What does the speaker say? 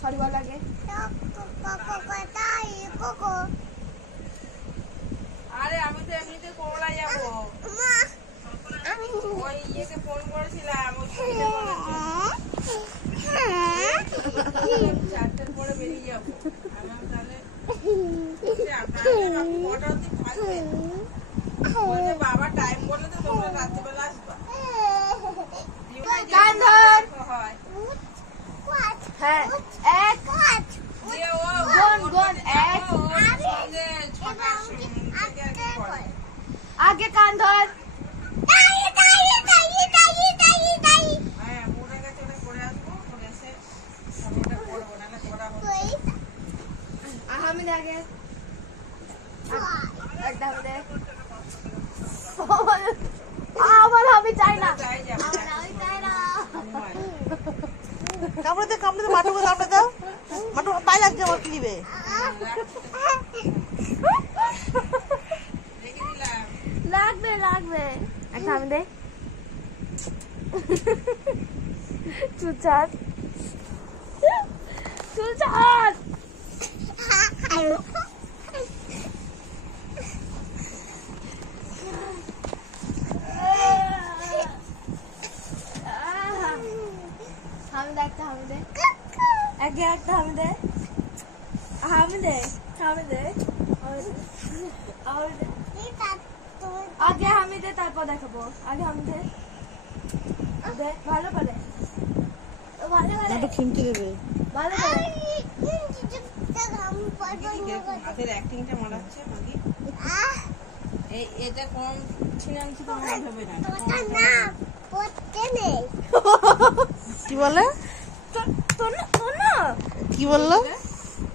Sorry बोल आगे। আরে আমি তো এমনিতে কোলা যাব ওই ইয়েকে ফোন করেছিলাম ওই চারটার পরে বেরিয়ে যাব আমার তাহলে আপনারা কটা অবধি থাকবেন বলে বাবা টাইম বলে তো তোমরা রাতে বেলা আসবা কান ধর হ্যাঁ এক गोन एक आगे कान धर हामिद आगे एकदम दे আমার আমি চাই না কামড়ে দে মাটু করে কামড়ে দাও মাটু পাই লাগছে আমার ক্লিবে লাগবে লাগবে একটা আমি দে চুচাত চুচাত आगे একটা হামিদে হামিদে হামিদে और आगे হামিদে তারপর দেখাবো আগে হামিদে দে ভালো করে ভালো করে একটু খিমচি দেবে ভালো করে হাতের অ্যাক্টিংটা মারাচ্ছে মাগি এই এটা কোন ছিনান কি তোমরা হবে না না পড়তে নেই কি বলে তো না কি বললো